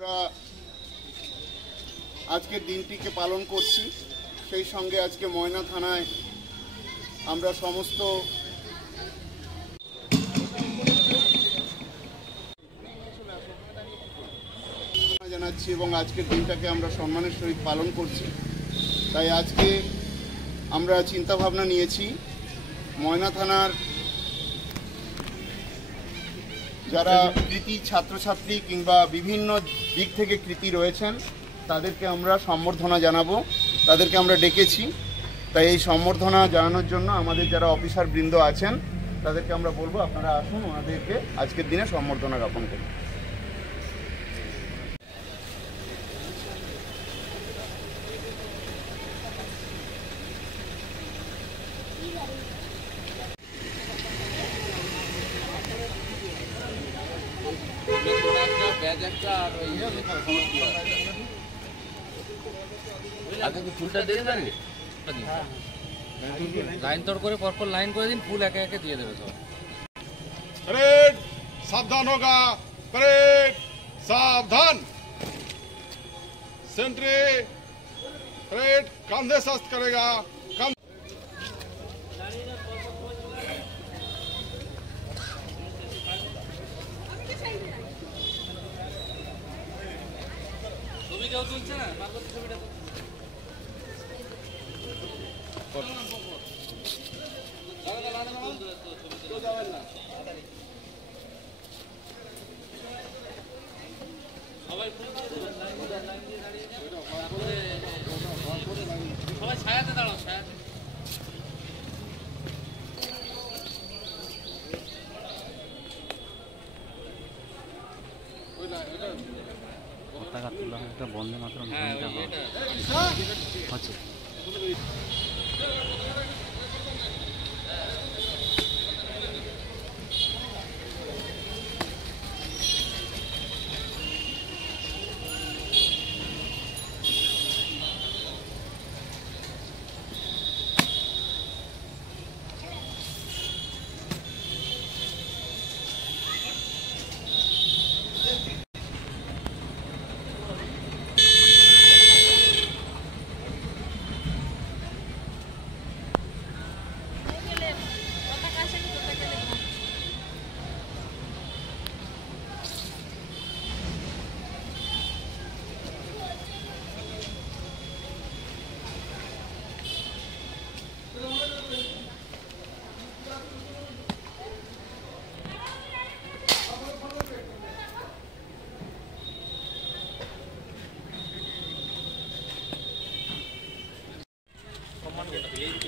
আমরা আজকের দিনটিকে পালন করছি। সেই সঙ্গে আজকে ময়না থানায় আমরা সমস্ত জানাচ্ছি এবং আজকের দিনটাকে আমরা সম্মানের সহিত পালন করছি। তাই আজকে আমরা চিন্তাভাবনা নিয়েছি ময়না থানার যারা কৃতি ছাত্রছাত্রী কিংবা বিভিন্ন দিক থেকে কৃতি রয়েছেন তাদেরকে আমরা সম্বর্ধনা জানাবো, তাদেরকে আমরা ডেকেছি। তাই এই সম্বর্ধনা জানানোর জন্য আমাদের যারা অফিসার বৃন্দ আছেন তাদেরকে আমরা বলবো আপনারা আসুন, ওনাদেরকে আজকের দিনে সম্বর্ধনা জ্ঞাপন করি। লাইন तोड़ করে পরপর লাইন করে দিন, ফুল একে একে দিয়ে দেবে সব। परेड सावधान होगा, परेड सावधान। सेंट्री परेड कंधे सस्त करेगा। ছবি কেউ তুলছে না, ছবিটা সবাই ছায়াতে দাঁড়াও, ছায়াতে। পতাকা তোলা একটা বন্দে মাতরম আচ্ছা।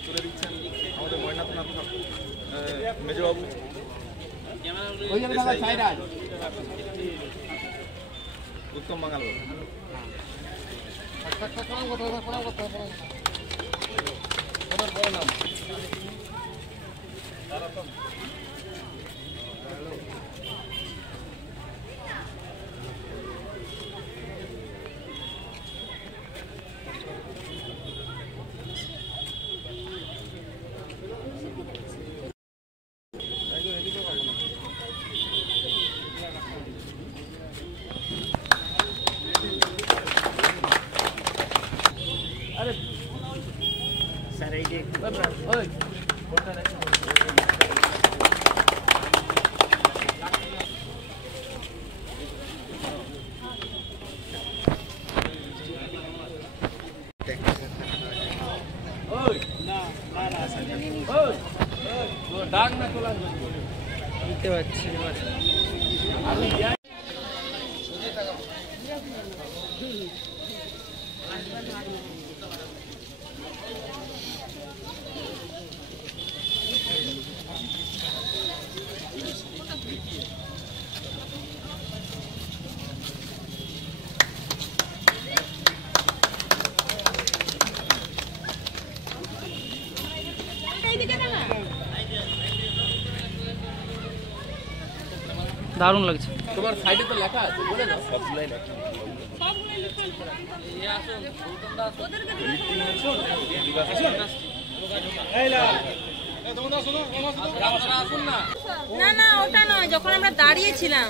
তুলে দিচ্ছেন আমাদের ময়না থানা মেজবাবু। উত্তম বাঙাল ডাক না তোলা বুঝতে পারছি। দারুণ লাগছে। তোমার সাইডে তো লেখা আছে, বলে দাও সবগুলাই লেখা। এই আসুন, গৌতমদা আসুন। না না ওটা নয়, যখন আমরা দাঁড়িয়েছিলাম।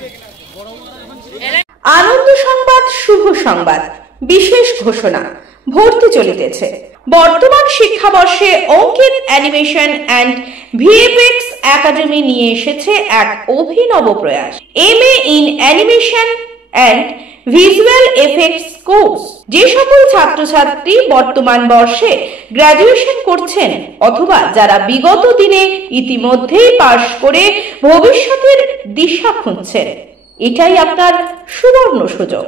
আনন্দ সংবাদ শুভ সংবাদ, বিশেষ ঘোষণা, ভর্তি চলিতেছে। বর্তমান শিক্ষাবর্ষে অঙ্কিত অ্যানিমেশন অ্যান্ড ভিএফএক্স একাডেমি নিয়ে এসেছে এক অভিনব প্রয়াস, MA in animation and visual effects course. যে সকল ছাত্রছাত্রী বর্তমান বর্ষে গ্র্যাজুয়েশন করছেন অথবা যারা বিগত দিনে ইতিমধ্যেই পাশ করে ভবিষ্যতের দিশা খুঁজছেন, এটাই আপনার সুবর্ণ সুযোগ।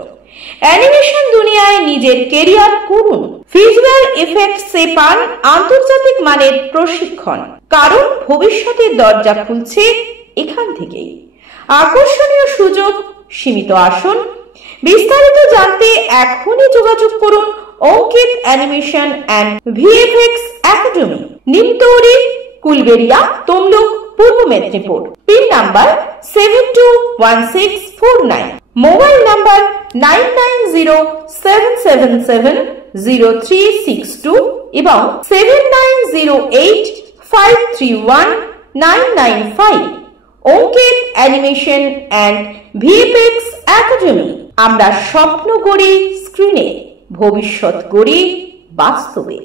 অ্যানিমেশন দুনিয়ায় নিজের কেরিয়ার করুন, ভিজুয়াল এফেক্টসে পান আন্তর্জাতিক মানের প্রশিক্ষণ, কারণ ভবিষ্যতের দরজা খুলছে এখান থেকেই। আকর্ষণীয় সুযোগ, সীমিত আসন। বিস্তারিত জানতে এখনই যোগাযোগ করুন Ankit animation and VFX academy, Nimtouri, Kulberia, Tamluk, Purba Medinipur. Pin number 721649, mobile number 9907770362 এবং 7908531995। Ankit animation and VFX academy. আমরা স্বপ্ন গড়ি স্ক্রিনে, ভবিষ্যৎ গড়ি বাস্তবে।